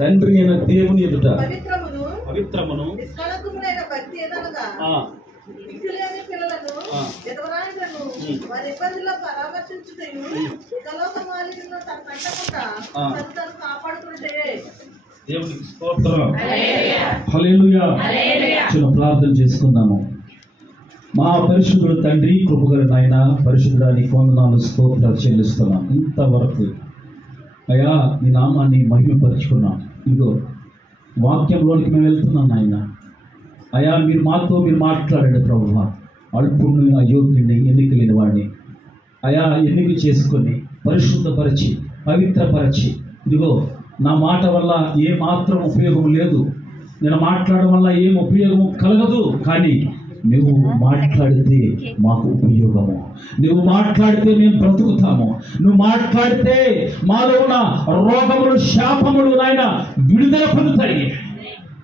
తండ్రి అయిన దేవుని ఎదుట పవిత్రమును నిష్కళంకములైన భక్తి ఏదనగా దిక్కులేని పిల్లలను విధవరాండ్లను వారి ఇబ్బందుల్లో పరామర్శించుటయు ఇకలోక మాలికలను తన కంటకుండా తను కాపాడుకుంటే దేవునికి స్తోత్రం. హల్లెలూయా. చిన్న ప్రార్థన చేసుకుందాము. మా పరిశుద్ధుడు తండ్రి, కృపగల నాయన, పరిశుద్ధుడా నీకు వందనాలు, స్తోత్రాలు చెల్లిస్తున్నాం. ఇంతవరకు అయ్యా నీ నామాన్ని మహిమపరుచుకున్నాం. ఇదిగో వాక్యంలోనికి మేము వెళ్తున్నాం నాయన. అయ్యా మీరు మాట్లాడండి ప్రభువా. అల్పుణ్ణి, అయోగ్యుడిని, ఎన్నిక లేని వాడిని అయ్యా ఎన్నిక చేసుకొని పరిశుద్ధపరిచి పవిత్రపరిచి, ఇదిగో నా మాట వల్ల ఏ మాత్రం ఉపయోగం లేదు, నేను మాట్లాడడం వల్ల ఏం ఉపయోగము కలగదు, కానీ నువ్వు మాట్లాడితే మాకు ఉపయోగము, నువ్వు మాట్లాడితే మేము బ్రతుకుతాము, నువ్వు మాట్లాడితే మాలో ఉన్న రోగములు, శాపములు నాయన విడుదల పొందుతాయి.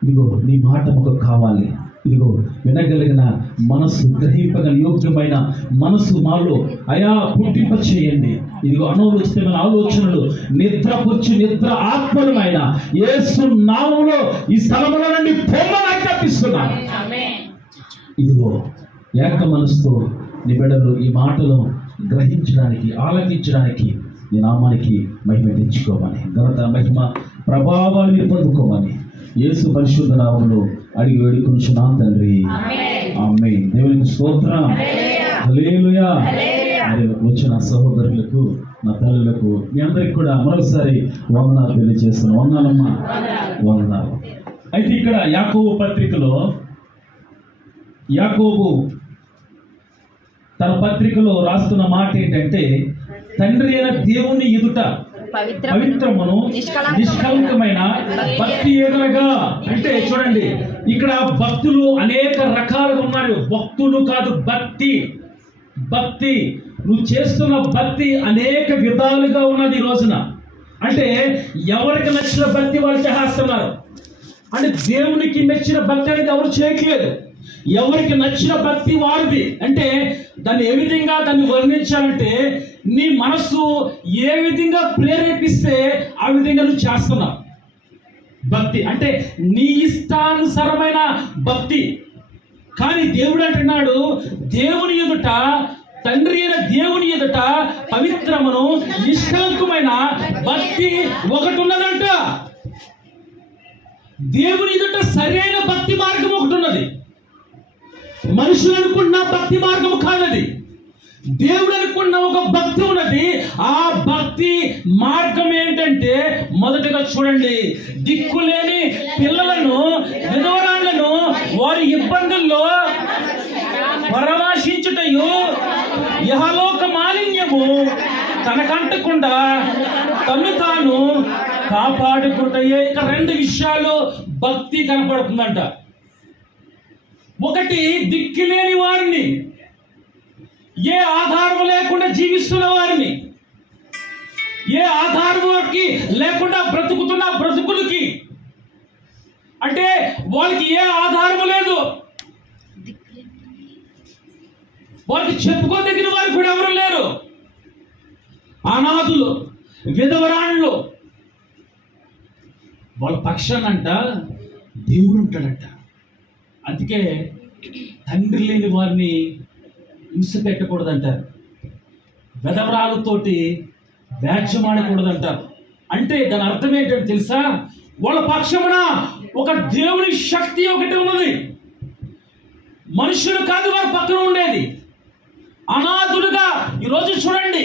ఇదిగో నీ మాట మాకు కావాలి. ఇదిగో వినగలిగిన మనసు, గ్రహింపగల యోగ్యమైన మనసు మాలో అయా పుట్టింప చేయండి. ఇదిగో అనాలోచితమైన ఆలోచనలు, నిద్రపుచ్చి నిద్ర ఆత్మలు ఆయన యేసు నామములో ఈ స్థలములో నుండి పొమ్మని ఆజ్ఞాపిస్తున్నాను. ఇదిగో ఏక మనసుతో నీ బిడ్డలు ఈ మాటలు గ్రహించడానికి, ఆలకించడానికి నీ నామానికి మహిమ తెచ్చుకోమని, ఘనత మహిమ ప్రభావాన్ని పొందుకోమని యేసు పరిశుద్ధ నామములో అడిగి వేడుకొనుచున్నాం తండ్రి. ఆమేన్. దేవునికి స్తోత్రం. హల్లెలూయా. మరి వచ్చిన సహోదరులకు, నా తల్లులకు, మీ అందరికి కూడా మరొకసారి వందనాలు తెలియజేస్తున్నాను. వందనాలమ్మా, వందనాలు. అయితే ఇక్కడ యాకోబు పత్రికలో యాకోబు తన పత్రికలో రాస్తున్న మాట ఏంటంటే, తండ్రి అయిన దేవుని ఎదుట పవిత్రమును నిష్కలంకమైన భక్తి ఏదనగా. అంటే చూడండి, ఇక్కడ భక్తులు అనేక రకాలుగా ఉన్నారు. భక్తులు కాదు, భక్తి. భక్తి నువ్వు చేస్తున్న భక్తి అనేక విధాలుగా ఉన్నది ఈ రోజున. అంటే ఎవరికి నచ్చిన భక్తి వాళ్ళు చేస్తున్నారు. అంటే దేవునికి మెచ్చిన భక్తి అనేది ఎవరు చేయట్లేదు. ఎవరికి నచ్చిన భక్తి వారిది. అంటే దాన్ని ఏ విధంగా దాన్ని వర్ణించాలంటే, నీ మనస్సు ఏ విధంగా ప్రేరేపిస్తే ఆ విధంగా నువ్వు చేస్తున్నావు. భక్తి అంటే నీ ఇష్టానుసారమైన భక్తి. కానీ దేవుడు అంటున్నాడు, దేవుని ఎదుట, తండ్రి అయిన దేవుని ఎదుట పవిత్రమును నిష్కలంకమైన భక్తి ఒకటి ఉన్నదంట. దేవుని ఎదుట సరైన భక్తి మార్గం ఒకటి ఉన్నది. మనుషులు అనుకున్న భక్తి మార్గం కాదది. దేవుడు అనుకున్న ఒక భక్తి ఉన్నది. ఆ భక్తి మార్గం ఏంటంటే, మొదటగా చూడండి, దిక్కులేని పిల్లలను, విధవరాళ్లను వారి ఇబ్బందుల్లో పరామర్శించుటయు, యహలోక మాలిన్యము తనకంటకుండా తను తాను కాపాడుకుంటాయే. ఇక రెండు విషయాలు భక్తి కనపడుతుందంట. ఒకటి, దిక్కులేని వారిని, ఏ ఆధారం లేకుండా జీవిస్తున్న వారిని, ఏ ఆధారంకి లేకుండా బ్రతుకుతున్న బ్రతుకులకి. అంటే వాళ్ళకి ఏ ఆధారం లేదు, వాళ్ళకి చెప్పుకోదగిన వారు కూడా ఎవరు లేరు. అనాథులు, విధవరాళ్ళు, వాళ్ళ పక్షానంట దేవుడు ఉంటాడంట. అందుకే తండ్రి లేని వారిని హింస పెట్టకూడదంటారు, విధవరాలతోటి వ్యాజ్యమాడకూడదంటారు. అంటే దాని అర్థం ఏంటంటే తెలుసా, వాళ్ళ పక్షమున ఒక దేవుని శక్తి ఒకటి ఉన్నది. మనుషులు కాదు వారి పక్కన ఉండేది. అనాథులుగా ఈరోజు చూడండి,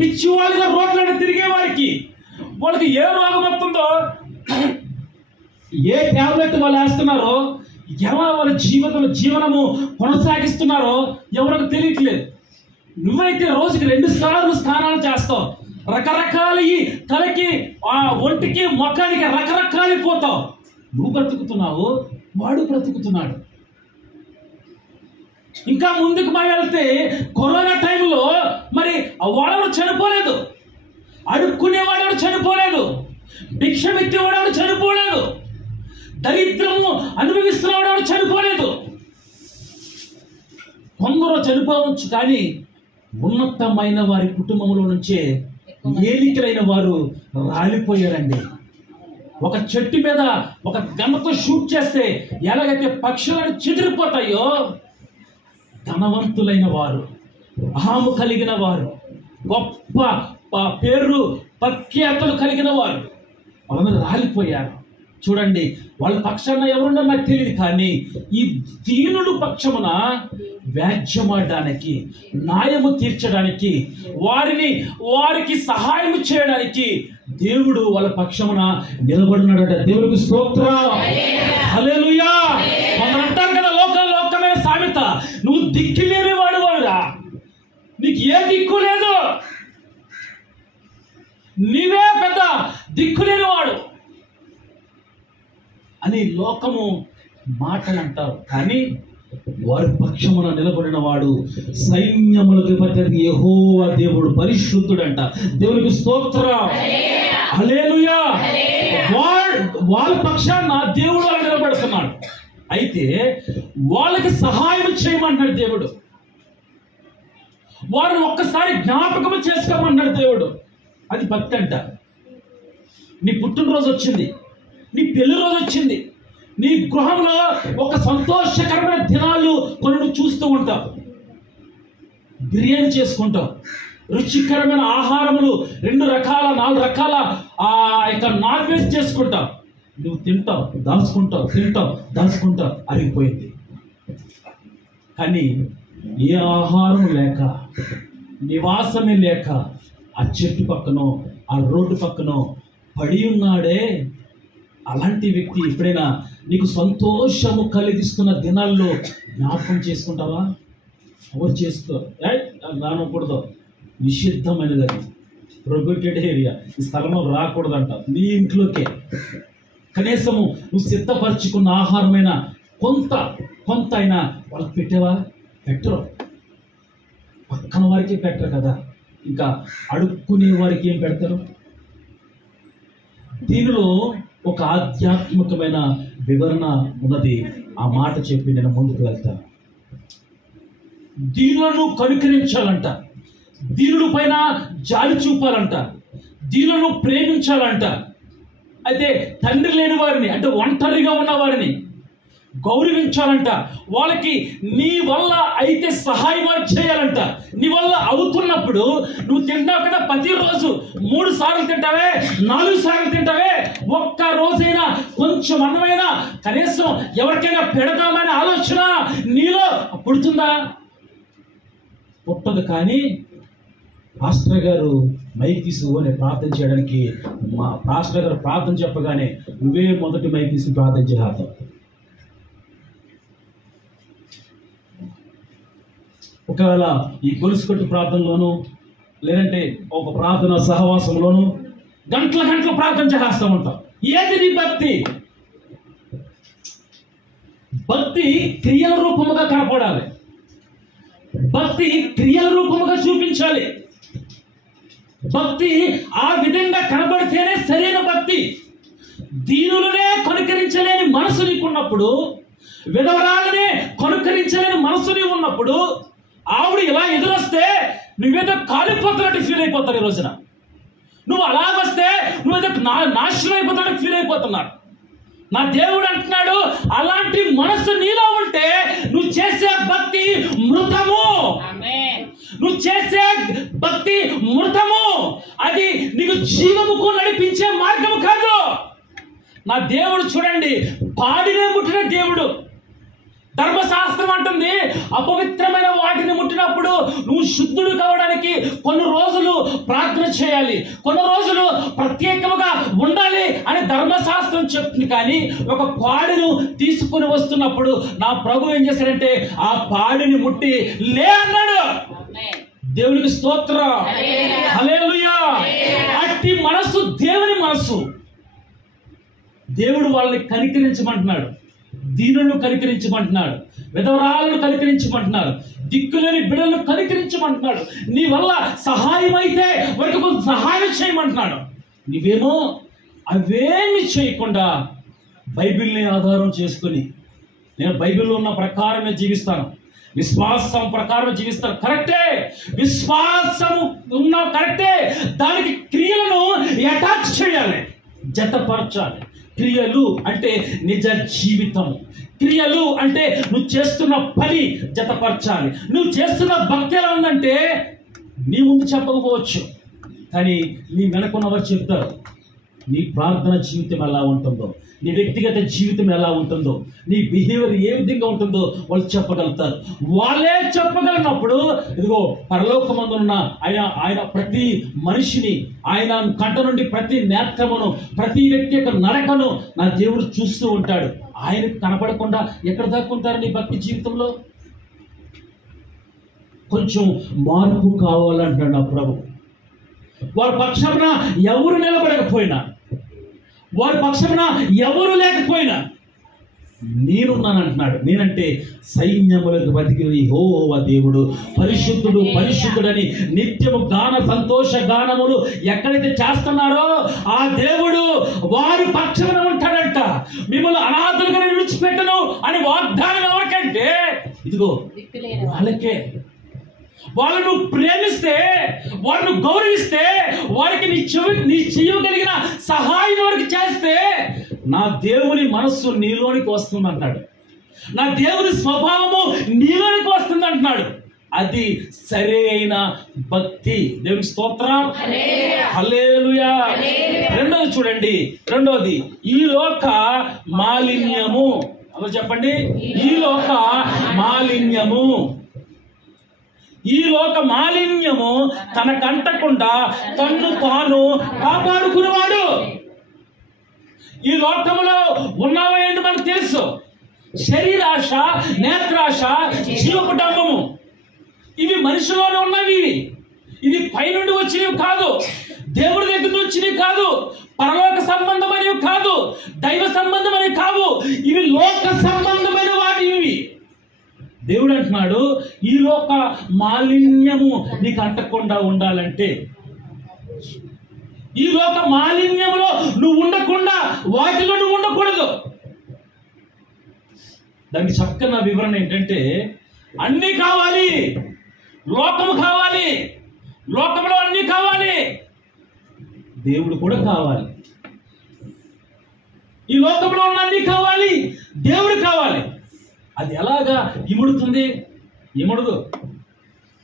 పిచ్చి వాళ్ళుగా రోడ్లను తిరిగే వారికి, వాళ్ళకి ఏ రోగం వస్తుందో, ఏ ట్యాబ్లెట్ వాళ్ళు వేస్తున్నారో, ఎవరు వాళ్ళ జీవనము కొనసాగిస్తున్నారో ఎవరికి తెలియట్లేదు. నువ్వైతే రోజుకి 2 సార్లు స్నానాలు చేస్తావు, రకరకాల ఈ తలకి, ఒంటికి, మొఖానికి రకరకాలు పోతావు. నువ్వు బ్రతుకుతున్నావు, వాడు బ్రతుకుతున్నాడు. ఇంకా ముందుకు మనం వెళ్తే, కరోనా టైంలో మరి వాడెవరు చనిపోలేదు, అడుక్కునేవాడెవరు చనిపోలేదు, భిక్షమెత్తేవాడెవరు చనిపోలేదు, దరిద్రము అనుభవిస్తున్నవాడెవరు చనిపోలేదు. కొందరు చనిపోవచ్చు, కానీ ఉన్నతమైన వారి కుటుంబంలో నుంచే ఏలికలైన వారు రాలిపోయారండి. ఒక చెట్టు మీద ఒక గన్నుతో షూట్ చేస్తే ఎలాగైతే పక్షులను చెదిరిపోతాయో, ధనవంతులైన వారు, అహము కలిగిన వారు, గొప్ప పేరు ప్రఖ్యాతలు కలిగిన వారు వాళ్ళందరూ రాలిపోయారు. చూడండి, వాళ్ళ పక్షాన ఎవరున్నా నాకు తెలియదు, కానీ ఈ దీనుడు పక్షమున వ్యాజ్యమాడడానికి, న్యాయము తీర్చడానికి, వారికి సహాయం చేయడానికి దేవుడు వాళ్ళ పక్షమున నిలబడినాడట. దేవుడికి స్తోత్రం, హల్లెలూయా. మనం అంటాం కదా, లోకమైన సామెత, నువ్వు దిక్కు లేని వాడురా, నీకు ఏ దిక్కు లేదు, నీవే పెద్ద దిక్కు లేనివాడు అని లోకము మాటలు అంటారు. కానీ వారి పక్షమున నిలబడిన వాడు సైన్యములకు అధిపతి యెహోవా దేవుడు పరిశుద్ధుడంట. దేవునికి స్తోత్రం, హల్లెలూయా. వాళ్ళ పక్షాన దేవుడు అలా నిలబడుతున్నాడు. అయితే వాళ్ళకి సహాయం చేయమన్నాడు దేవుడు. వారిని ఒక్కసారి జ్ఞాపకం చేసుకోమన్నాడు దేవుడు. అది భక్తి అంట. నీ పుట్టినరోజు వచ్చింది, నీ పెళ్లి రోజు వచ్చింది, నీ గృహంలో ఒక సంతోషకరమైన దినాలు కొన్ని నువ్వు చూస్తూ ఉంటావు. బిర్యానీ చేసుకుంటావు, రుచికరమైన ఆహారములు 2 రకాల 4 రకాల నాన్ వెజ్ చేసుకుంటావు. నువ్వు తింటావు, దాచుకుంటావు, అరిగిపోయింది. కానీ ఏ ఆహారం లేక, నివాసమే లేక ఆ చెట్టు పక్కనో ఆ రోడ్డు పక్కనో పడి ఉన్నాడే, అలాంటి వ్యక్తి ఎప్పుడైనా నీకు సంతోషము కలిగిస్తున్న దినాల్లో జ్ఞాపకం చేసుకుంటావా? ఎవరు చేసుకో, రానకూడదు, నిషిద్ధమైనది, అది ప్రొహిబిటెడ్ ఏరియా, ఈ స్థలంలో రాకూడదంట. నీ ఇంట్లోకే కనీసము నువ్వు సిద్ధపరచుకున్న ఆహారమైన కొంత అయినా వాళ్ళకి పెట్టావా? పెట్టరు. పక్కన వారికి పెట్టరు కదా, ఇంకా అడుక్కునే వారికి ఏం పెడతారు? దీనిలో ఒక ఆధ్యాత్మికమైన వివరణ ఉన్నది. ఆ మాట చెప్పి నేను ముందుకు వెళ్తాను. దీనులను కనుకరించాలంట, దీనుల పైన జాలి చూపాలంట, దీనులను ప్రేమించాలంట. అయితే తండ్రి లేని వారిని, అంటే ఒంటరిగా ఉన్న వారిని గౌరవించాలంట. వాళ్ళకి నీ వల్ల అయితే సహాయం చేయాలంట. నీ వల్ల అవుతున్నప్పుడు నువ్వు తింటావు కదా, ప్రతిరోజు 3 సార్లు తింటావే, 4 సార్లు తింటావే, ఒక్క రోజైనా కొంచెం అన్నమైనా కనీసం ఎవరికైనా పెడదామనే ఆలోచన నీలో పుడుతుందా? పుట్టదు. కానీ పాస్టర్ గారు మైక్ తీసుకొని ప్రార్థన చేయడానికి, మా పాస్టర్ గారు ప్రార్థన చెప్పగానే నువ్వే మొదటి మైక్ తీసి ప్రార్థన చేస్తావు. ఒకవేళ ఈ గొలుసు కట్టు ప్రార్థనలోను, లేదంటే ఒక ప్రార్థన సహవాసంలోను గంటల ప్రార్థన చేస్తూ ఉంటాం. ఏది నీ భక్తి? భక్తి క్రియల రూపముగా కనపడాలి, భక్తి క్రియల రూపముగా చూపించాలి. భక్తి ఆ విధంగా కనబడితేనే సరైన భక్తి. దీనులనే కనుకరించలేని మనసు నీకున్నప్పుడు, విధవరాలనే కనుకరించలేని మనసు నీవు ఉన్నప్పుడు, ఆవిడ ఇలా ఎదురొస్తే నువ్వేదో కాలిపోతున్నట్టు ఫీల్ అయిపోతావు. ఈ రోజున నువ్వు అలాగొస్తే నువ్వేదో నాశనం అయిపోతున్నట్టు ఫీల్ అయిపోతున్నాడు. నా దేవుడు అంటున్నాడు, అలాంటి మనసు నీలో ఉంటే నువ్వు చేసే భక్తి మృతము. నువ్వు చేసే భక్తి మృతము. అది నీకు జీవముకు నడిపించే మార్గము కాదు. నా దేవుడు చూడండి, పాడినే ముట్టిన దేవుడు. ధర్మశాస్త్రం అంటుంది, అపవిత్రమైన వాటిని ముట్టినప్పుడు నువ్వు శుద్ధుడు కావడానికి కొన్ని రోజులు ప్రార్థన చేయాలి, కొన్ని రోజులు ప్రత్యేకముగా ఉండాలి అని ధర్మశాస్త్రం చెప్తుంది. కానీ ఒక పాడిని తీసుకుని వస్తున్నప్పుడు నా ప్రభు ఏం చేశాడంటే ఆ పాడిని ముట్టి లే అన్నాడు. దేవునికి స్తోత్రం, హల్లెలూయా. అట్టి మనస్సు దేవుని మనస్సు. దేవుడు వాళ్ళని కనికరించమంటున్నాడు, దీనులను కనికరించమంటున్నాడు, విధవరాలను కనికరించమంటున్నాడు, దిక్కులేని బిడ్డలను కనికరించమంటున్నాడు. నీ వల్ల సహాయం అయితే వారికి కొంత సహాయం చేయమంటున్నాడు. నీవేమో అవేమి చేయకుండా బైబిల్ని ఆధారం చేసుకుని, నేను బైబిల్లో ఉన్న ప్రకారమే జీవిస్తాను, విశ్వాసం ప్రకారం జీవిస్తారు, కరెక్టే. విశ్వాసము ఉన్న కరెక్టే. దానికి క్రియలను అటాచ్ చేయాలి, జతపరచాలి. క్రియలు అంటే నిజ జీవితం. క్రియలు అంటే నువ్వు చేస్తున్న పని జతపరచాలి. నువ్వు చేస్తున్న భక్తి ఎలా ఉందంటే నీ ముందు చెప్పకపోవచ్చు, కానీ నీ వెనకున్నవారు చెప్తారు. నీ ప్రార్థన జీవితం ఎలా ఉంటుందో, నీ వ్యక్తిగత జీవితం ఎలా ఉంటుందో, నీ బిహేవియర్ ఏ విధంగా ఉంటుందో వాళ్ళు చెప్పగలుగుతారు. వాళ్ళే చెప్పగలిగినప్పుడు ఇదిగో పరలోకమందున్న ఆయన ప్రతి మనిషిని, ఆయన కంట నుండి ప్రతి నేత్రమును, ప్రతి వ్యక్తి యొక్క నడకను నా దేవుడు చూస్తూ ఉంటాడు. ఆయనకు కనపడకుండా ఎక్కడ దాక్కుంటారు నీ భక్తి జీవితంలో? కొంచెం మార్పు కావాలంటాడు నా ప్రభు. వారి పక్షమున ఎవరు నిలబడకపోయినా, వారి పక్షమున ఎవరు లేకపోయినా నేనున్నాను అంటున్నాడు. నేనంటే సైన్యములకు బతికి యెహోవా దేవుడు పరిశుద్ధుడు పరిశుద్ధుడని నిత్యము గాన సంతోష గానములు ఎక్కడైతే చేస్తున్నారో ఆ దేవుడు వారి పక్షమున ఉంటాడంట. మిమ్మల్ని అనాథలుగా విడిచిపెట్టను అని వాగ్దానం ఎవరికంటే ఇదిగో వాళ్ళకే. వాళ్ళను ప్రేమిస్తే, వాళ్ళను గౌరవిస్తే, వారికి నీ చేయగలిగిన సహాయం వారికి చేస్తే నా దేవుని మనస్సు నీలోనికి వస్తుంది అంటాడు. నా దేవుని స్వభావము నీలోనికి వస్తుంది అంటున్నాడు. అది సరైన భక్తి. దేవుని స్తోత్రం, హల్లెలూయా. రెండోది చూడండి, రెండోది ఈ లోక మాలిన్యము. అలా చెప్పండి, ఈ లోక మాలిన్యము. ఈ లోక మాలిన్యము తనకంటకుండా తన్ను తాను కాపాడుకునేవాడు. ఈ లోకములో ఉన్నావా ఏంటి మనకు తెలుసు. శరీరాశ, నేత్రాశ, జీవకుటంబము, ఇవి మనిషిలోనే ఉన్నవి. ఇది పైనుండి వచ్చినవి కాదు, దేవుడి దగ్గర నుంచి వచ్చినవి కాదు, పరలోక సంబంధమైనవి కాదు, దైవ సంబంధమైనవి కావు. ఇవి లోక సంబంధమైన వాటి. ఇవి దేవుడు అంటున్నాడు ఈ లోక మాలిన్యము నీకు అంటకుండా ఉండాలంటే, ఈ లోక మాలిన్యములో నువ్వు ఉండకుండా, వాటిలో నువ్వు ఉండకూడదు. దానికి చక్కని వివరణ ఏంటంటే అన్నీ కావాలి, లోకము కావాలి, లోకంలో అన్నీ కావాలి, దేవుడు కూడా కావాలి. ఈ లోకంలో ఉన్న అన్నీ కావాలి, దేవుడు కావాలి. అది ఎలాగా ఇముడుతుంది? ఇముడదు,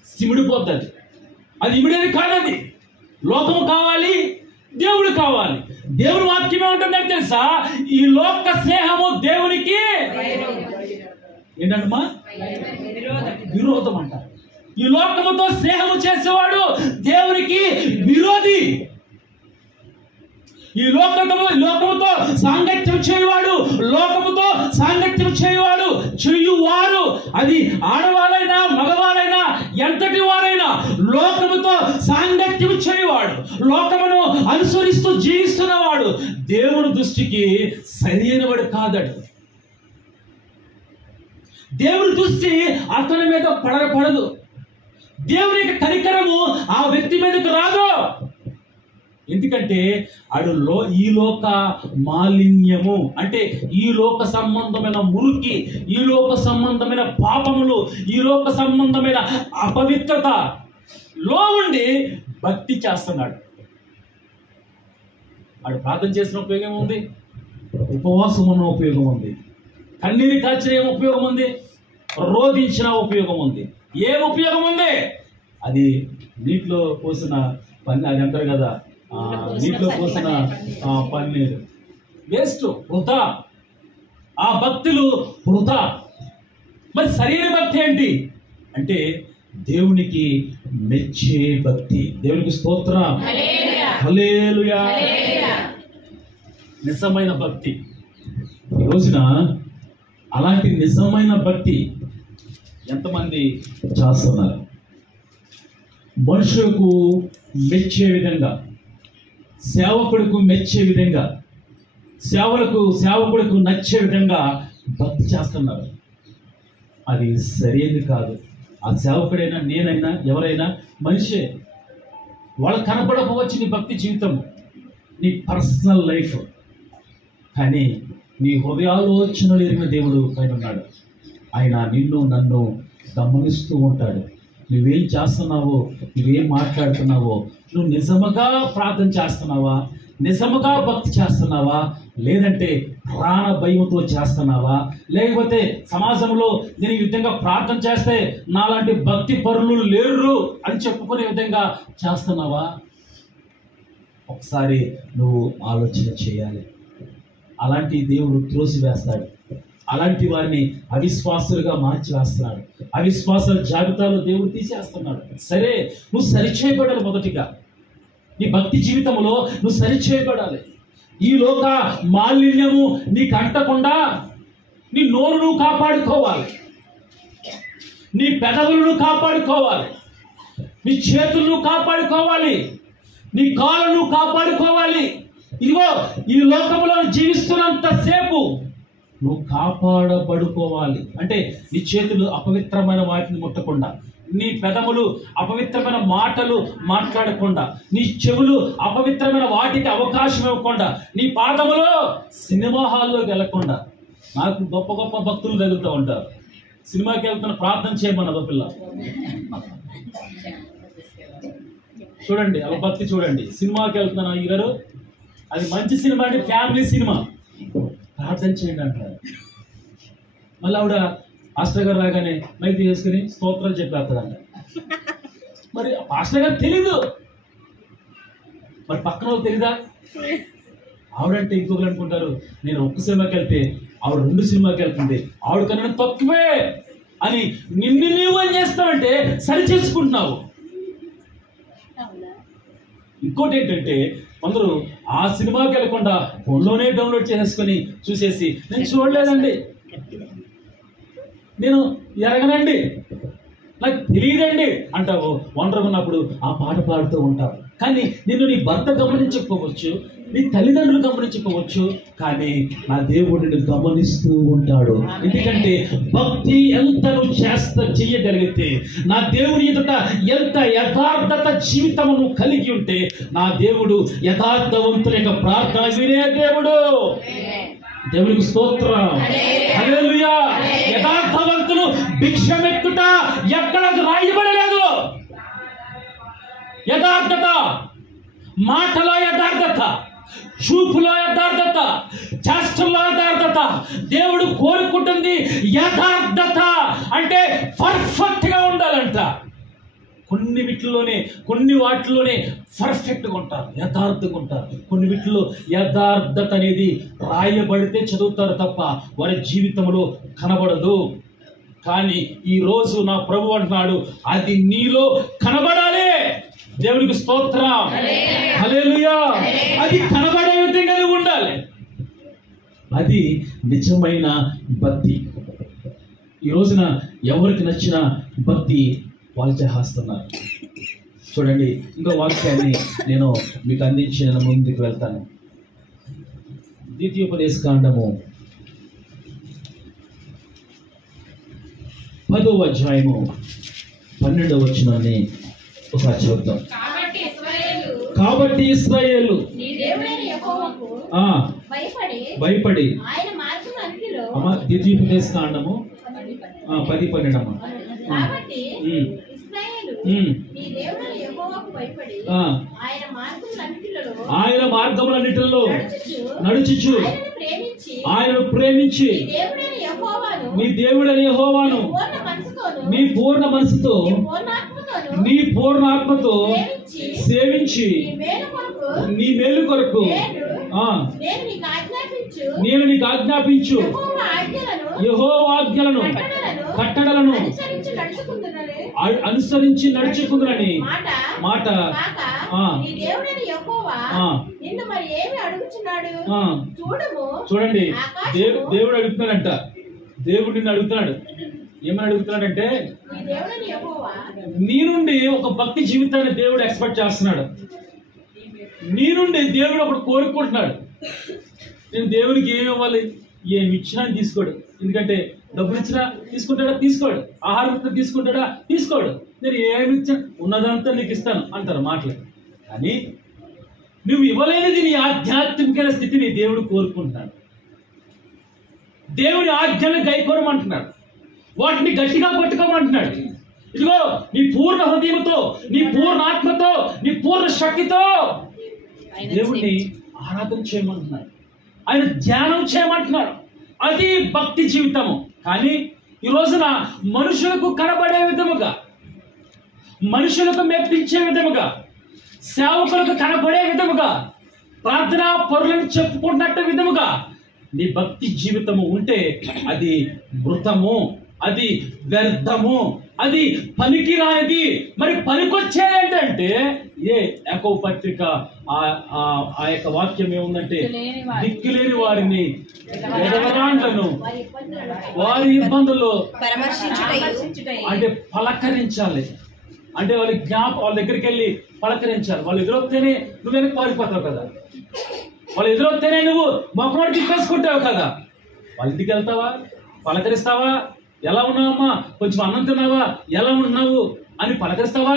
సిమిడిపోతుంది. అది ఇమిడేది కాదది. లోకము కావాలి, దేవుడు కావాలి. దేవుని వాక్యం ఏమంటుందని తెలుసా? ఈ లోక స్నేహము దేవునికి ఏంటంటమ్మా విరోధం అంటారు. ఈ లోకముతో స్నేహము చేసేవాడు దేవునికి విరోధి. ఈ లోకముతో సాంగత్యం చేయవాడు, లోకముతో సాంగత్యం చేయవాడు, చెయ్యువారు, అది ఆడవాళ్ళైనా మగవాళ్ళైనా ఎంతటి వారైనా లోకముతో సాంగత్యం చేయవాడు, లోకమును అనుసరిస్తూ జీవిస్తున్నవాడు దేవుని దృష్టికి సరైనవాడు కాదడు. దేవుని దృష్టి అతని మీద పడదు. దేవుని కనికరము ఆ వ్యక్తి మీదకు రాదు. ఎందుకంటే ఈ లోక మాలిన్యము అంటే ఈ లోక సంబంధమైన మురికి, ఈ లోక సంబంధమైన పాపములు, ఈ లోక సంబంధమైన అపవిత్రత లో ఉండి భక్తి చేస్తున్నాడు. వాడు ప్రార్థన చేసిన ఉపయోగం ఉంది, ఉపవాసం ఉన్న ఉపయోగం ఉంది, కన్నీరు కాచిన ఏం ఉపయోగం ఉంది, రోధించిన ఉపయోగం ఉంది. ఏం ఉపయోగం ఉంది? అది నీటిలో పోసిన పని, అది అంటారు కదా, నీటిలో పోసిన పన్నీరు వేస్ట్, వృధా. ఆ భక్తులు వృధా. మరి సరైన భక్తి ఏంటి అంటే దేవునికి మెచ్చే భక్తి. దేవునికి స్తోత్రం, హల్లెలూయా. నిజమైన భక్తి. ఈ రోజున అలాంటి నిజమైన భక్తి ఎంతమంది చేస్తున్నారు? మనుషులకు మెచ్చే విధంగా, సేవకుడికి మెచ్చే విధంగా, సేవకుడికి నచ్చే విధంగా భక్తి చేస్తున్నారు. అది సరైనది కాదు. ఆ సేవకుడైనా, నేనైనా, ఎవరైనా మనిషే. వాళ్ళకి కనపడకపోవచ్చు నీ భక్తి జీవితం, నీ పర్సనల్ లైఫ్, కానీ నీ హృదయాలోచనలు ఎరిగిన దేవుడు పైన ఉన్నాడు. ఆయన నిన్ను నన్ను గమనిస్తూ ఉంటాడు. నువ్వేం చేస్తున్నావో, నువ్వేం మాట్లాడుతున్నావో, నువ్వు నిజముగా ప్రార్థన చేస్తున్నావా, నిజముగా భక్తి చేస్తున్నావా, లేదంటే ప్రాణ భయంతో చేస్తున్నావా, లేకపోతే సమాజంలో నేను ఈ విధంగా ప్రార్థన చేస్తే నాలాంటి భక్తి పరులు లేరు అని చెప్పుకునే విధంగా చేస్తున్నావా? ఒకసారి నువ్వు ఆలోచన చేయాలి. అలాంటి దేవుడు త్రోసివేస్తాడు. అలాంటి వారిని అవిశ్వాసులుగా మార్చి వేస్తున్నాడు. అవిశ్వాసాల జాబితాలో దేవుడు తీసేస్తున్నాడు. సరే, నువ్వు సరిచేయబడాలి. మొదటిగా నీ భక్తి జీవితంలో నువ్వు సరిచేయబడాలి. ఈ లోక మాలిన్యము నీకు అంటకుండా నీ నోరు నువ్వు కాపాడుకోవాలి, నీ పెదవులను కాపాడుకోవాలి, నీ చేతులను కాపాడుకోవాలి, నీ కాళ్ళను కాపాడుకోవాలి. ఇదిగో ఈ లోకంలో జీవిస్తున్నంతసేపు నువ్వు కాపాడబడుకోవాలి. అంటే నీ చేతులు అపవిత్రమైన వాటిని ముట్టకుండా, నీ పెదవులు అపవిత్రమైన మాటలు మాట్లాడకుండా, నీ చెవులు అపవిత్రమైన వాటికి అవకాశం ఇవ్వకుండా, నీ పాదములు సినిమా హాల్లోకి వెళ్ళకుండా. నాకు గొప్ప గొప్ప భక్తులు తగులుతూ ఉంటారు. సినిమాకి వెళ్తున్న ప్రార్థన చేయమన్నదో పిల్ల. చూడండి అలా భక్తి చూడండి. సినిమాకి వెళ్తున్నా ఈగారు, అది మంచి సినిమా అంటే ఫ్యామిలీ సినిమా, ప్రార్థన చేయండి అంటారు. మళ్ళీ ఆవిడ పాస్టర్ గారు రాగానే మైక్ తీసుకుని స్తోత్రాలు చెప్పేస్తాడంట. మరి పాస్టర్ గారు తెలీదు, మరి పక్కన వాళ్ళు తెలీదా? ఆవిడంటే ఇంకొకరు అనుకుంటారు, నేను ఒక్క సినిమాకి వెళ్తే ఆవిడ 2 సినిమాకి వెళ్తుంది, ఆవిడ కన్నా తక్కువే అని నిన్ను నీవు ఏం చేస్తావంటే సరి చేసుకుంటున్నావు. ఇంకోటి ఏంటంటే కొందరు ఆ సినిమాకి వెళ్ళకుండా ఫోన్లోనే డౌన్లోడ్ చేసేసుకొని చూసేసి నేను చూడలేదండి, నేను ఎరగనండి, నాకు తెలియదండి అంటావు. ఒంటరిగా ఉన్నప్పుడు ఆ పాట పాడుతూ ఉంటావు. కానీ నిన్ను నీ భర్త గమనించకపోవచ్చు, నీ తల్లిదండ్రులు గమనించకపోవచ్చు, కానీ నా దేవుడు నిన్ను గమనిస్తూ ఉంటాడు. ఎందుకంటే భక్తి ఎంత నువ్వు చెయ్యగలిగితే, నా దేవుని ఎదుట ఎంత యథార్థత జీవితం నువ్వు కలిగి ఉంటే, నా దేవుడు యథార్థవంతుల యొక్క ప్రార్థన వినే దేవుడు. దేవునికి స్తోత్రం, హల్లెలూయా. యథార్థవంతులు భిక్షమెత్తుట ఎక్కడ రాయబడలేదు. యథార్థత, మాటలో యథార్థత, చూపులో యథార్థత, చేష్టల్లో యథార్థత. దేవుడు కోరుకుంటుంది యథార్థత. అంటే పర్ఫెక్ట్ గా ఉండాలంట. కొన్ని వాటిలోనే పర్ఫెక్ట్గా ఉంటారు, యథార్థంగా ఉంటారు. కొన్ని వీటిలో యథార్థత అనేది రాయబడితే చదువుతారు తప్ప వారి జీవితంలో కనబడదు. కానీ ఈ రోజు నా ప్రభు అంటున్నాడు, అది నీలో కనబడాలి. దేవునికి స్తోత్రం, హల్లెలూయా. అది కనబడే విధంగా ఉండాలి. అది నిజమైన భక్తి. ఈ రోజున ఎవరికి నచ్చిన భక్తి వాళ్ళు చేస్తున్నారు. చూడండి, ఇంకో వాక్యాన్ని నేను మీకు అందించి ముందుకు వెళ్తాను. ద్వితీయోపదేశ కాండము 10వ అధ్యాయము 12వ వచనాన్ని ఒకసారి చూద్దాం. కాబట్టి ఇశ్రాయేలు భయపడి ద్వితీయోపదేశ కాండము 10:12 అమ్మ. ఆయన మార్గములన్నిటిలో నడుచుచు ఆయనను ప్రేమించి నీ దేవుడైన యెహోవాను నీ పూర్ణ మనసుతో నీ పూర్ణ ఆత్మతో సేవించి నీ మేలు కొరకు నేను నీకు ఆజ్ఞాపించు యెహోవా ఆజ్ఞలను కట్టడలను అనుసరించి నడుచుకుందునని మాట. చూడండి, దేవుడు అడుగుతున్నాడంట. దేవుడు నిన్ను అడుగుతున్నాడు. ఏమని అడుగుతున్నాడంటే, నీ నుండి ఒక భక్తి జీవితాన్ని దేవుడు ఎక్స్పెక్ట్ చేస్తున్నాడు. నీ నుండి దేవుడు ఒకటి కోరుకుంటున్నాడు. నేను దేవునికి ఏమి ఇవ్వాలి, ఏమి ఇచ్చినా తీసుకోడు. ఎందుకంటే డబ్బులు ఇచ్చినా తీసుకుంటాడా, తీసుకోడు. ఆహారం ఇచ్చినా తీసుకుంటాడా, తీసుకోడు. నేను ఏమి ఇచ్చా, ఉన్నదంతా నీకు ఇస్తాను అంటారు మాటలు. కానీ నువ్వు ఇవ్వలేనిది నీ ఆధ్యాత్మిక స్థితిని దేవుడు కోరుకుంటున్నాడు. దేవుని ఆజ్ఞలను గైకోరమంటున్నాడు. వాటిని గట్టిగా పట్టుకోమంటున్నాడు. ఇదిగో నీ పూర్ణ హృదయంతో, నీ పూర్ణ ఆత్మతో, నీ పూర్ణ శక్తితో దేవుణ్ణి ఆరాధన చేయమంటున్నాడు. ఆయన ధ్యానం చేయమంటున్నాడు. అది భక్తి జీవితము. కానీ ఈ రోజున మనుషులకు కనబడే విధముగా, మనుషులకు మెప్పించే విధముగా, సేవకులకు కనబడే విధముగా, ప్రార్థనా పరులను చెప్పుకున్నట్టు విధముగా నీ భక్తి జీవితము ఉంటే అది మృతము, అది వ్యర్థము, అది పనికిరానిది. మరి పనికొచ్చేది ఏంటంటే యాకోబు పత్రిక ఆ యొక్క వాక్యం ఏముందంటే, దిక్కులేని వారిని, ఎడవరాండ్లను, వారి ఇబ్బందులు అంటే పలకరించాలి. అంటే వాళ్ళ దగ్గరికి వెళ్ళి పలకరించాలి. వాళ్ళు ఎదురొస్తేనే నువ్వు వెనక్కి పారిపోతావు కదా, వాళ్ళు ఎదురొస్తేనే నువ్వు మొక్కడు తిప్పేసుకుంటావు కదా. వాళ్ళ ఇంటికి వెళ్తావా, పలకరిస్తావా, ఎలా ఉన్నావమ్మా, కొంచెం అన్నం తిన్నావా, ఎలా ఉన్నావు అని పలకరిస్తావా?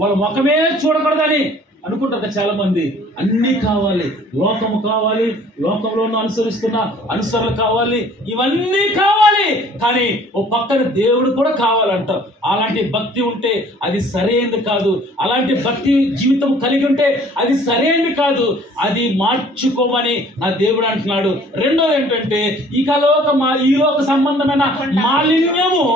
వాళ్ళ ముఖమే చూడకూడదని అనుకుంటారు చాలా మంది. అన్నీ కావాలి, లోకము కావాలి, లోకంలో అనుసరిస్తున్న అనుసరులు కావాలి, ఇవన్నీ కావాలి. కానీ ఓ పక్కన దేవుడు కూడా కావాలంట. అలాంటి భక్తి ఉంటే అది సరైనది కాదు. అలాంటి భక్తి జీవితం కలిగి ఉంటే అది సరైనది కాదు. అది మార్చుకోమని నా దేవుడు అంటున్నాడు. రెండోది ఏంటంటే, ఈ లోక సంబంధమైన మాలిన్యము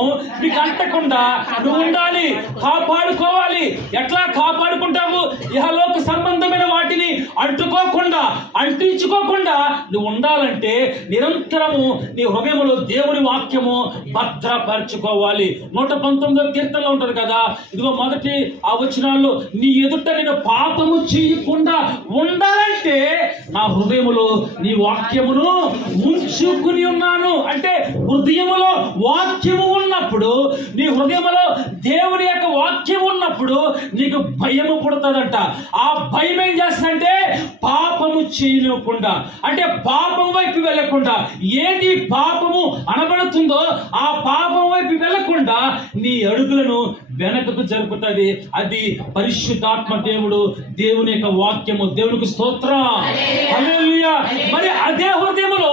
నీకు అంటకుండా నువ్వు ఉండాలి, కాపాడుకోవాలి. ఎట్లా కాపాడుకుంటావు? ఇహలోక సంబంధమైన వాటిని అంటుకోకుండా, అంటించుకోకుండా నువ్వు ఉండాలంటే నిరంతరము నీ హృదయంలో దేవుని వాక్యము భద్రపరచుకోవాలి. 119వ కీర్తనలో ఉంటది కదా, ఇదిగో మొదటి ఆ వచనాల్లో, నీ ఎదుట నేను పాపము చేయకుండా ఉండాలంటే నా హృదయములో నీ వాక్యమును ఉంచుకుని ఉన్నాను. అంటే హృదయములో వాక్యము ఉన్నప్పుడు, నీ హృదయములో దేవుని యొక్క వాక్యం ఉన్నప్పుడు నీకు భయము పుడుతుందంట. ఆ భయం ఏం చేస్తుందంటే పాపము చేయకుండా, అంటే పాపం వైపు వెళ్ళకుండా, ఏది పాపము అనబడుతుందో ఆ పాపం వైపు వెళ్ళకుండా నీ అడుగులను వెనకకు జరుపుతుంది. అది పరిశుద్ధాత్మ దేవుడు, దేవుని యొక్క వాక్యము. దేవునికి స్తోత్రం, హల్లెలూయా. మరి అదే హృదయములో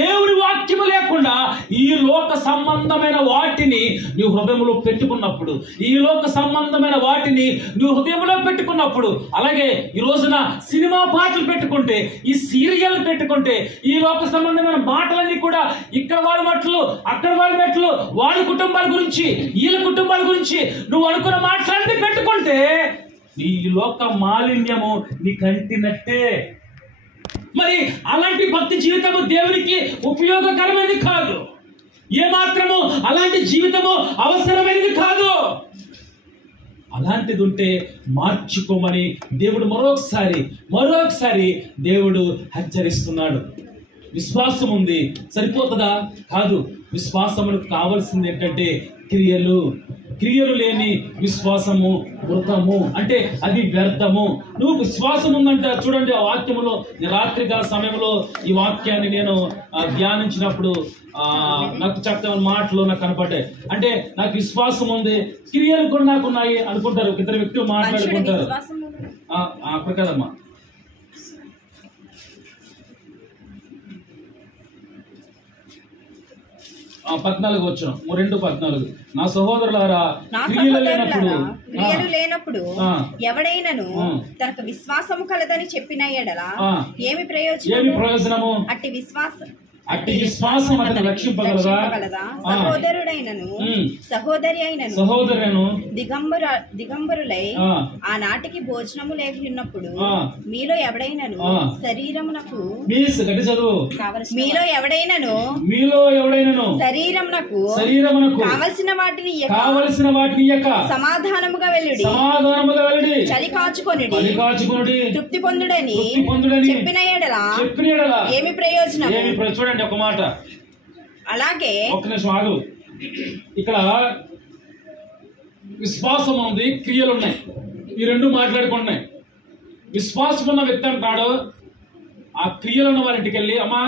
దేవుని వాక్యము లేకుండా ఈ లోక సంబంధమైన వాటిని నీ హృదయంలో పెట్టుకున్నప్పుడు, ఈ లోక సంబంధమైన వాటిని నీ హృదయంలో పెట్టుకున్నప్పుడు, అలాగే ఈ రోజున సినిమా పాటలు పెట్టుకుంటే, ఈ సీరియల్ పెట్టుకుంటే, ఈ లోక సంబంధమైన మాటలన్నీ కూడా ఇక్కడ వాళ్ళ మాటలు, అక్కడ వాళ్ళ మాటలు, వాళ్ళ కుటుంబాల గురించి, వీళ్ళ కుటుంబాల గురించి నువ్వు అనుకున్న మాటలన్నీ పెట్టుకుంటే నీ లోక మాలిన్యము నీ కంటినట్టే. మరి అలాంటి భక్తి జీవితము దేవునికి ఉపయోగకరమైనది కాదు. ఏమాత్రము అలాంటి జీవితము అవసరమైనది కాదు. అలాంటిది ఉంటే మార్చుకోమని దేవుడు మరొకసారి దేవుడు హెచ్చరిస్తున్నాడు. విశ్వాసం ఉంది, సరిపోతుందా? కాదు. విశ్వాసములకు కావాల్సింది ఏంటంటే క్రియలు లేని విశ్వాసము మృతము, అంటే అది వ్యర్థము. నువ్వు విశ్వాసం ఉందంట. చూడండి ఆ వాక్యములో, రాత్రికాల సమయంలో ఈ వాక్యాన్ని నేను ధ్యానించినప్పుడు నాకు చక్కని మాటలు నాకు కనపడ్డాయి. అంటే నాకు విశ్వాసం ఉంది, క్రియలు కూడా నాకు ఉన్నాయి అనుకుంటారు. ఇద్దరు వ్యక్తులు మాట్లాడుకుంటారు. అక్కడ కదమ్మా, 14 వచ్చిన 2:14, నా సహోదరులారా క్రియలు లేనప్పుడు ఎవడైనను తనకు విశ్వాసము కలదని చెప్పిన ఎడల ఏమి ప్రయోజనము? అట్టి విశ్వాసం అతను రక్షింపగలదా? సహోదరి దిగంబరులై ఆనాటికి భోజనము లేకున్నప్పుడు మీలో ఎవడైనను శరీరమునకు కావలసిన వాటిని సమాధానముగా వెళ్ళుడి, చలి కాచుకొనుడి, తృప్తి పొందుడని చెప్పిన ఎడల ఏమి ప్రయోజనము? చూడండి ఒక మాట, అలాగే ఒక్క నిమిషం ఆగు. ఇక్కడ విశ్వాసం ఉంది, క్రియలు ఉన్నాయి. ఈ రెండు మాట్లాడుకుంటున్నాయి. విశ్వాసం ఉన్న వ్యక్తి అంటాడు, ఆ క్రియలు ఉన్న వారి ఇంటికి వెళ్ళి, అమ్మా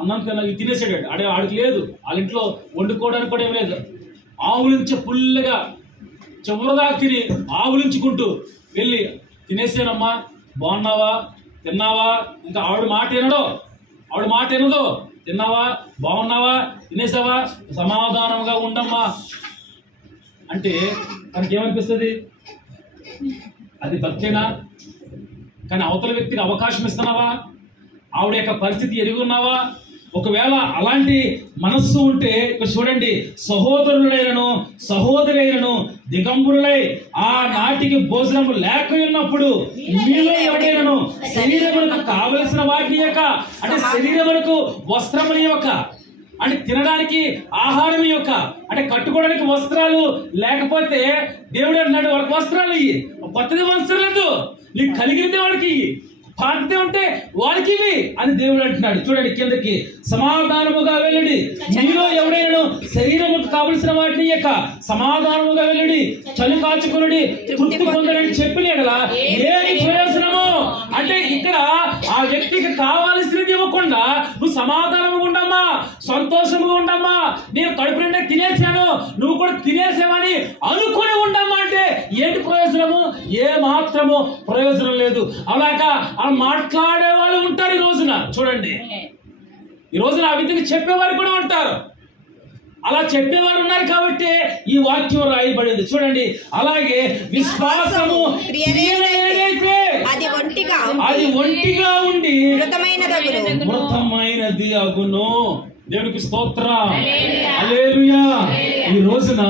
అన్నం తినేసాడు. ఆడికి లేదు, వాళ్ళ ఇంట్లో వండుకోవడానికి కూడా ఏం లేదు. ఆవులించే పుల్లగా చివరిదా తిని ఆవులించుకుంటూ వెళ్ళి, తినేసానమ్మా, బాగున్నావా, తిన్నావా? ఇంకా ఆవిడ మాట వినదో, తిన్నావా, బాగున్నావా, తినేసావా, సమాధానంగా ఉండమ్మా అంటే తనకి ఏమనిపిస్తుంది? అది భక్తేనా? కానీ అవతల వ్యక్తికి అవకాశం ఇస్తున్నావా? ఆవిడ యొక్క పరిస్థితి ఎరుగున్నావా? ఒకవేళ అలాంటి మనస్సు ఉంటే ఇక్కడ చూడండి, సహోదరులైనను సహోదరులైనను దిగంబరులై ఆ నాటికి భోజనం లేక ఉన్నప్పుడు మీలో ఎవడైనను శరీరములకు కావలసిన వాటిని యొక్క, అంటే శరీరములకు వస్త్రముని యొక్క, అంటే తినడానికి ఆహారం యొక్క, అంటే కట్టుకోవడానికి వస్త్రాలు లేకపోతే దేవుడు అన్నాడు వాళ్ళకి వస్త్రాలు ఇయ్యి, కొత్తది వస్త్రం లేదు, నీకు కలిగిందే వాడికి ఇయ్యి, పాతదే ఉంటే వాడికి ఇవి అని దేవుడు అంటున్నాడు. చూడండి కిందకి, సమాధానముగా వెళ్ళండి, మీలో ఎవడైనా శరీరముకు కావలసిన వాటిని యొక్క సమాధానముగా వెళ్ళండి, చలి కాచుకుని తృప్తి పొందడానికి చెప్పిన ఎడల ఏమి ప్రయోజనము? అంటే ఇక్కడ ఆ వ్యక్తికి కావాల్సినది ఇవ్వకుండా నువ్వు సమాధానముగా ఉండమ్మా, సంతోషముగా ఉండమ్మా, నేను కడుపు నిండా తినేసాను నువ్వు కూడా తినేసావని అనుకుని ఉండమ్మా అంటే ఏంటి ప్రయోజనము? ఏ మాత్రము ప్రయోజనం లేదు. అలాగా అలా మాట్లాడే వాళ్ళు ఉంటారు ఈ రోజున. చూడండి, ఈ రోజున ఆ విధంగా చెప్పేవారు కూడా ఉంటారు. అలా చెప్పేవారు ఉన్నారు కాబట్టి ఈ వాక్యం రాయబడింది. చూడండి, అలాగే విశ్వాసము అది ఒంటిగా ఉండి మృతమైనది అగును. దేవునికి స్తోత్రం, హల్లెలూయా. ఈ రోజున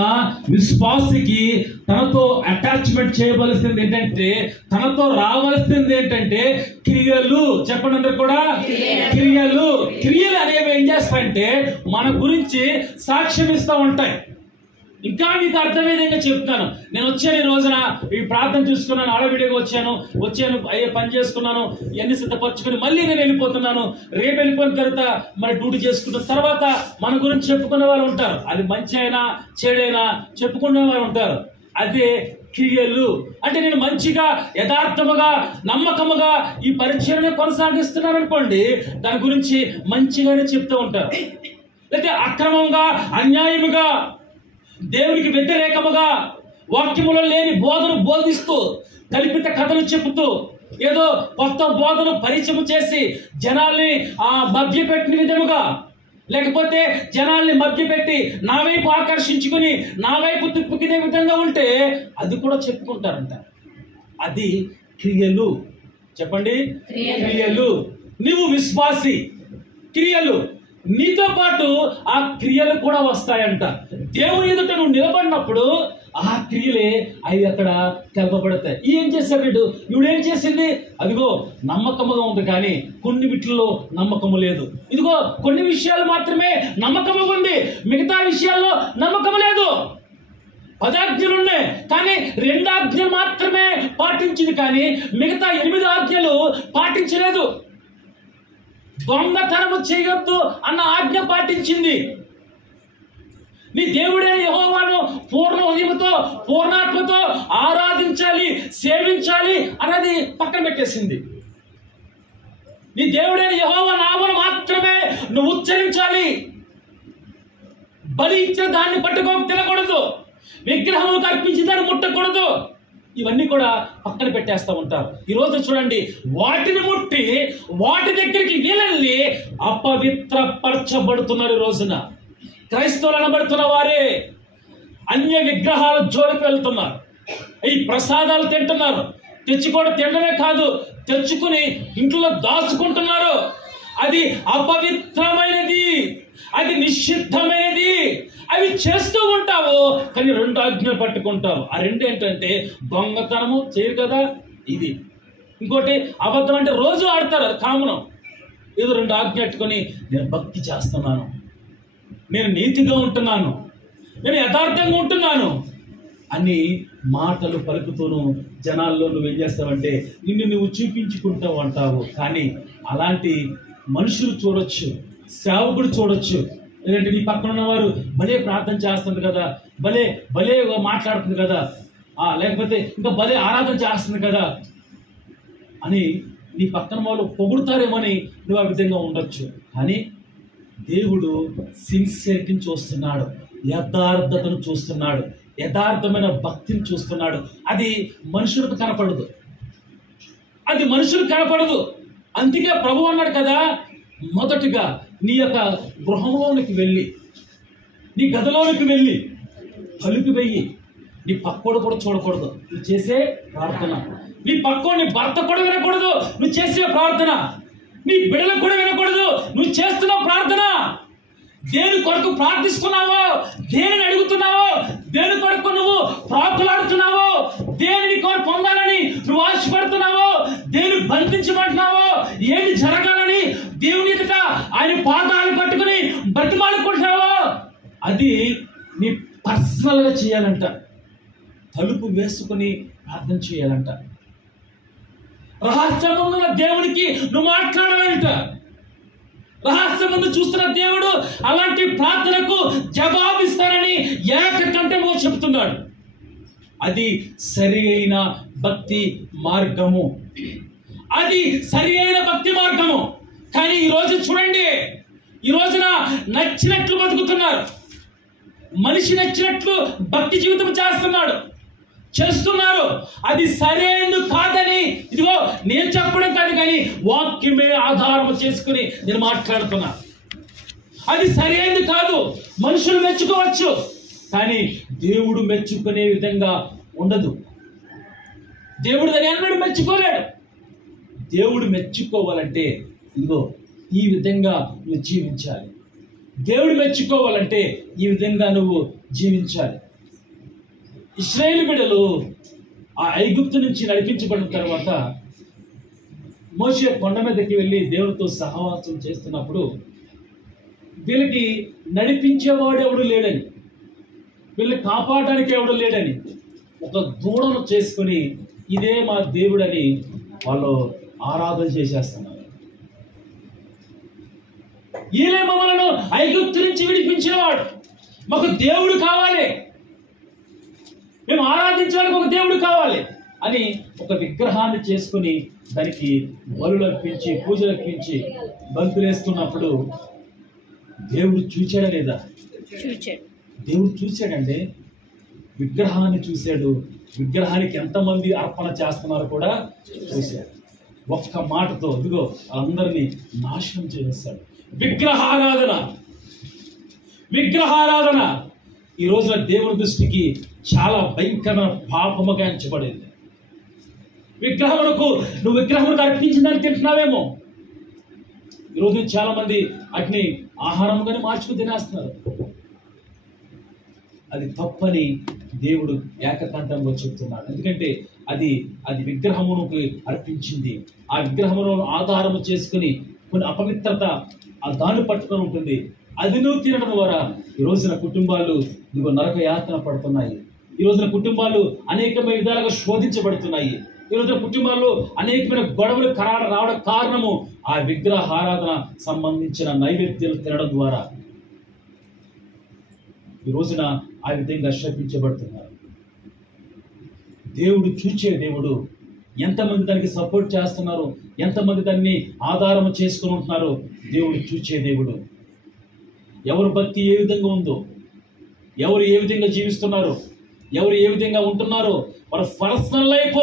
విశ్వాసికి తనతో అటాచ్మెంట్ చేయవలసింది ఏంటంటే, తనతో రావాల్సింది ఏంటంటే క్రియలు. చెప్పండి అందరు కూడా, క్రియలు. క్రియలు అనేవి ఏం చేస్తాయంటే మన గురించి సాక్ష్యం ఇస్తూ ఉంటాయి. ఇంకా మీకు అర్థమయ్యేదిగా చెప్తాను. నేను వచ్చాను ఈ రోజున, ఈ ప్రార్థన చూసుకున్నాను, ఆడవిడిగా వచ్చాను, అయ్యే పని చేసుకున్నాను, ఇవన్నీ సిద్ధపరచుకుని మళ్ళీ నేను వెళ్ళిపోతున్నాను. రేపు వెళ్ళిపోయిన తర్వాత మరి డ్యూటీ చేసుకున్న తర్వాత మన గురించి చెప్పుకునే వాళ్ళు ఉంటారు. అది మంచి అయినా చెడైనా చెప్పుకునే వాళ్ళు ఉంటారు. అదే క్రియలు. అంటే నేను మంచిగా యథార్థముగా నమ్మకముగా ఈ పరిచయను కొనసాగిస్తున్నాను అనుకోండి, దాని గురించి మంచిగానే చెప్తూ ఉంటారు. లేకపోతే అక్రమంగా అన్యాయముగా దేవునికి వ్యతిరేకముగా వాక్యములో లేని బోధను బోధిస్తూ కల్పిత కథలు చెబుతూ ఏదో కొత్త బోధను పరిచయం చేసి జనాల్ని మభ్యపెట్టిన విధముగా, లేకపోతే జనాల్ని మభ్యపెట్టి నా వైపు ఆకర్షించుకుని నా వైపు తిప్పుకునే విధంగా ఉంటే అది కూడా చెప్పుకుంటారంట. అది క్రియలు. చెప్పండి, క్రియలు. నువ్వు విశ్వాసి, క్రియలు నీతో పాటు ఆ క్రియలు కూడా వస్తాయంట. దేవుని ఎదుట నువ్వు నిలబడినప్పుడు ఆ క్రియలే అవి అక్కడ కలపబడతాయి. ఏం చేశాడు వీడు? ఇవిడేం చేసింది? అదిగో నమ్మకముగా ఉంది, కానీ కొన్ని వీటిల్లో నమ్మకము లేదు. ఇదిగో కొన్ని విషయాలు మాత్రమే నమ్మకముగా ఉంది, మిగతా విషయాల్లో నమ్మకము లేదు. 10 ఆజ్ఞలు ఉన్నాయి, కానీ 2 ఆజ్ఞలు మాత్రమే పాటించింది, కానీ మిగతా 8 ఆజ్ఞలు పాటించలేదు. దొంగతనము చేయొద్దు అన్న ఆజ్ఞ పాటించింది. నీ దేవుడే యెహోవాను పూర్ణ హృదయంతో పూర్ణాత్మతో ఆరాధించాలి, సేవించాలి అన్నది పక్కన పెట్టేసింది. నీ దేవుడే యెహోవా నామమును మాత్రమే నువ్వు ఉచ్చరించాలి. బలి ఇచ్చిన దాన్ని పట్టుకోక తినకూడదు, విగ్రహములకు అర్పించిన దాన్ని ముట్టకూడదు. ఇవన్నీ కూడా పక్కన పెట్టేస్తూ ఉంటారు. ఈరోజు చూడండి, వాటిని ముట్టి వాటి దగ్గరికి వీళ్ళని అపవిత్రపరచబడుతున్నారు. ఈ రోజున క్రైస్తవులు అనబడుతున్న వారే అన్య విగ్రహాల జోలికి వెళ్తున్నారు. ఈ ప్రసాదాలు తింటున్నారు. తెచ్చుకోవడం తినడమే కాదు, తెచ్చుకుని ఇంట్లో దాచుకుంటున్నారు. అది అపవిత్రమైనది, అది నిషిద్ధమైనది. అవి చేస్తూ ఉంటావు, కానీ 2 ఆజ్ఞలు పట్టుకుంటావు. ఆ 2 ఏంటంటే దొంగతనము చేయరు కదా, ఇది ఇంకోటి అబద్ధం అంటే రోజు ఆడతారు, అది కామనం. ఏదో 2 ఆజ్ఞ పెట్టుకొని నేను భక్తి చేస్తున్నాను, నేను నీతిగా ఉంటున్నాను, నేను యథార్థంగా ఉంటున్నాను అని మాటలు పలుకుతూను జనాల్లో నువ్వేం చేస్తావంటే నిన్ను నువ్వు చూపించుకుంటావు అంటావు. కానీ అలాంటి మనుషులు చూడొచ్చు, సేవకుడు చూడొచ్చు, లేదంటే నీ పక్కన ఉన్నవారు భలే ప్రార్థన చేస్తుంది కదా, భలే భలే మాట్లాడుతుంది కదా, లేకపోతే ఇంకా భలే ఆరాధన చేస్తుంది కదా అని నీ పక్కన వాళ్ళు పొగుడుతారేమని నువ్వు ఆ విధంగా ఉండొచ్చు. కానీ దేవుడు సిన్సియరిటీని చూస్తున్నాడు, యథార్థతను చూస్తున్నాడు, యథార్థమైన భక్తిని చూస్తున్నాడు. అది మనుషులకు కనపడదు, అది మనుషులకు కనపడదు. అందుకే ప్రభు అన్నాడు కదా, మొదటిగా నీ యొక్క గృహంలోనికి వెళ్ళి, నీ గదిలోనికి వెళ్ళి తలుపు వెయ్యి. నీ పక్కోడు కూడా చూడకూడదు నువ్వు చేసే ప్రార్థన. నీ పక్కోని భర్త కూడా వినకూడదు నువ్వు చేసే ప్రార్థన. నీ బిడ్డలకు కూడా వినకూడదు నువ్వు చేస్తున్న ప్రార్థన. దేని కొరకు ప్రార్థిస్తున్నావో, దేనిని అడుగుతున్నావో, దేని కొరకు నువ్వు ప్రాకులాడుతున్నావో, దేనిని కొరకు పొందాలని నువ్వు ఆశపడుతున్నావో, దేని బంధించబడుతున్నావో, ఏమి జరగాలని దేవుని ఎదుట ఆయన పాదాలు పట్టుకుని బతిమాలుకుంటున్నావో అది నీ పర్సనల్గా చేయాలంట. తలుపు వేసుకుని ప్రార్థన చేయాలంట. రహస్యమున్న దేవునికి నువ్వు మాట్లాడాలంట. రహస్యముందు చూస్తున్న దేవుడు అలాంటి ప్రార్థనకు జవాబిస్తానని ఏకకంఠంగా చెప్తున్నాడు. అది సరి అయిన భక్తి మార్గము. అది సరి అయిన భక్తి మార్గము. కానీ ఈరోజు చూడండి, ఈ రోజున నచ్చినట్లు బతుకుతున్నారు. మనిషి నచ్చినట్లు భక్తి జీవితం చేస్తున్నారు. అది సరైనది కాదని ఇదిగో నేను చెప్పడం కాదు, కానీ వాక్యమే ఆధారం చేసుకుని నేను మాట్లాడుతున్నా. అది సరైనది కాదు. మనుషులు మెచ్చుకోవచ్చు, కానీ దేవుడు మెచ్చుకునే విధంగా ఉండదు. దేవుడు దాన్ని అన్నడు మెచ్చుకోలేడు. దేవుడు మెచ్చుకోవాలంటే ఇదిగో ఈ విధంగా నువ్వు జీవించాలి. దేవుడు మెచ్చుకోవాలంటే ఈ విధంగా నువ్వు జీవించాలి. ఇశ్రాయేలు బిడ్డలు ఆ ఐగుప్తు నుంచి నడిపించబడిన తర్వాత మోషే కొండ మీదకి వెళ్ళి దేవుడితో సహవాసం చేస్తున్నప్పుడు వీళ్ళకి నడిపించేవాడు ఎవడు లేడని, వీళ్ళని కాపాడడానికి ఎవడు లేడని ఒక దూడను చేసుకుని ఇదే మా దేవుడని వాళ్ళు ఆరాధన చేసేస్తున్నారు. ఈయనే మమ్మలను ఐగుప్తు నుంచి విడిపించినవాడు, మాకు దేవుడు కావాలి, మేము ఆరాధించడానికి ఒక దేవుడు కావాలి అని ఒక విగ్రహాన్ని చేసుకుని దానికి బలులు అర్పించి పూజలు అర్పించి బంతులేస్తున్నప్పుడు దేవుడు చూచాడా లేదా? దేవుడు చూశాడండి. విగ్రహాన్ని చూశాడు. విగ్రహానికి ఎంతమంది అర్పణ చేస్తున్నారో కూడా చూశాడు. ఒక్క మాటతో ఇదిగో అందరినీ నాశనం చేసేస్తాడు. విగ్రహారాధన ఈ రోజున దేవుని దృష్టికి చాలా భయంకరమైన పాపముగా ఎంచబడింది. నువ్వు విగ్రహములకు అర్పించిందని తింటున్నావేమో. ఈరోజు చాలా మంది వాటిని ఆహారంగానే మార్చుకుని తినేస్తున్నారు. అది తప్పని దేవుడు ఏకకంఠంగా చెప్తున్నాడు. ఎందుకంటే అది విగ్రహమునకు అర్పించింది. ఆ విగ్రహమును ఆధారము చేసుకుని కొన్ని అపవిత్రత ఆ దాన్ని పట్టుకొని ఉంటుంది. అది నువ్వు తినడం ద్వారా ఈ రోజున కుటుంబాలు ఇదిగో నరక యాతన పడుతున్నాయి. ఈ రోజున కుటుంబాలు అనేకమైన విధాలుగా శోధించబడుతున్నాయి. ఈ రోజున కుటుంబాల్లో అనేకమైన గొడవలు రావడం కారణము ఆ విగ్రహారాధన సంబంధించిన నైవేద్యాలు తినడం ద్వారా ఈ రోజున ఆ విధంగా శపించబడుతున్నారు. దేవుడు చూచే దేవుడు. ఎంతమంది దానికి సపోర్ట్ చేస్తున్నారు, ఎంతమంది దాన్ని ఆధారం చేసుకుని ఉంటున్నారు, దేవుడు చూచే దేవుడు. ఎవరు భక్తి ఏ విధంగా ఉందో, ఎవరు ఏ విధంగా జీవిస్తున్నారు, ఎవరు ఏ విధంగా ఉంటున్నారో వాళ్ళ పర్సనల్ లైఫ్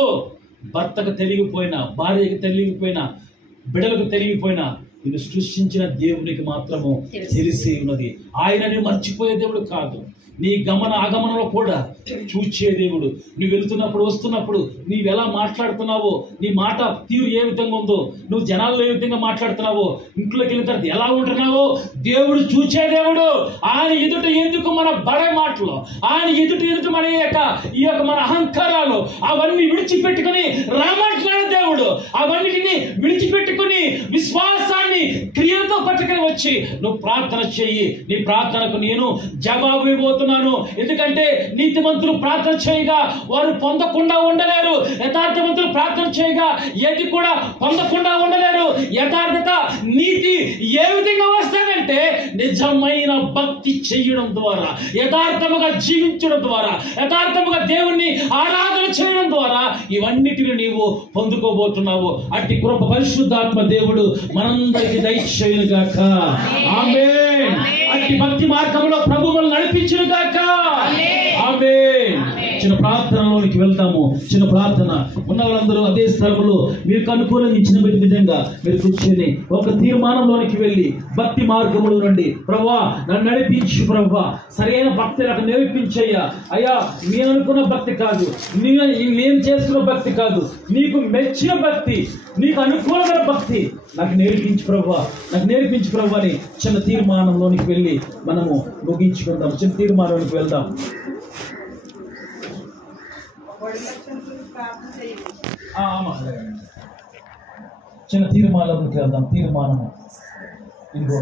భర్తకు తెలియకపోయినా, భార్యకు తెలియకపోయినా, బిడ్డలకు తెలియకపోయినా నిన్ను సృష్టించిన దేవునికి మాత్రము తెలిసి ఉన్నది. ఆయనని మర్చిపోయే దేవుడు కాదు. నీ గమన ఆగమనంలో కూడా చూచే దేవుడు. నువ్వు వెళుతున్నప్పుడు వస్తున్నప్పుడు నీవు ఎలా మాట్లాడుతున్నావో, నీ మాట తీరు ఏ విధంగా ఉందో, నువ్వు జనాల్లో ఏ విధంగా మాట్లాడుతున్నావో, ఇంట్లోకి వెళ్ళిన తర్వాత ఎలా ఉంటున్నావో దేవుడు చూచే దేవుడు. ఆయన ఎదుట ఎందుకు మన బడే మాటలు, ఆయన ఎదుట మన ఈ యొక్క మన అహంకారాలు అవన్నీ విడిచిపెట్టుకుని రామంటున్నాడు దేవుడు. అవన్నిటిని విడిచిపెట్టుకుని విశ్వాసాన్ని క్రియలతో పట్టుకుని వచ్చి నువ్వు ప్రార్థన చెయ్యి. నీ ప్రార్థనకు నేను జవాబు ఇవ్వబోతున్నాను. ఎందుకంటే నీతిమంతులు ప్రార్థన చేయగా వారు పొందకుండా ఉండలేరు. యథార్థవంతులు ప్రార్థన చేయగా ఏది కూడా పొందకుండా ఉండలేరు. యథార్థత నీతి ఏ విధంగా వస్తాడంటే నిజమైన భక్తి చేయడం ద్వారా, యథార్థముగా జీవించడం ద్వారా, యథార్థముగా దేవుణ్ణి ఆరాధన చేయడం ద్వారా ఇవన్నిటిని నీవు పొందుకోబోతున్నావు. అట్టి కృప పరిశుద్ధాత్మ దేవుడు మనందరికి దయచేయును గాక. ఆమేన్. అట్టి భక్తి మార్గంలో ప్రభువును నడిపించును గాక. ఆమేన్. చిన్న ప్రార్థనలో తీర్మానంలోనికి వెళ్తాము. చిన్న ప్రార్థన. ఉన్న వాళ్ళందరూ అదే స్థలంలో మీకు అనుకూలంగా ఇచ్చిన విధంగా మీరు కూర్చొని ఒక తీర్మానంలోనికి వెళ్ళి భక్తి మార్గంలో నుండి ప్రభువా నన్ను నడిపించు, ప్రభువా సరైన భక్తి నాకు నేర్పించయ్యా. అయ్యా నేను అనుకున్న భక్తి కాదు, నేను చేసుకున్న భక్తి కాదు, నీకు మెచ్చిన భక్తి, నీకు అనుకూలమైన భక్తి నాకు నేర్పించు ప్రభువా, నాకు నేర్పించు ప్రభువా అని చిన్న తీర్మానంలోనికి వెళ్ళి మనము ముగించుకుందాం. చిన్న తీర్మానంలోనికి వెళ్దాం. చిన్న తీర్మానంలోకి వెళ్దాం. తీర్మానము ఇంకో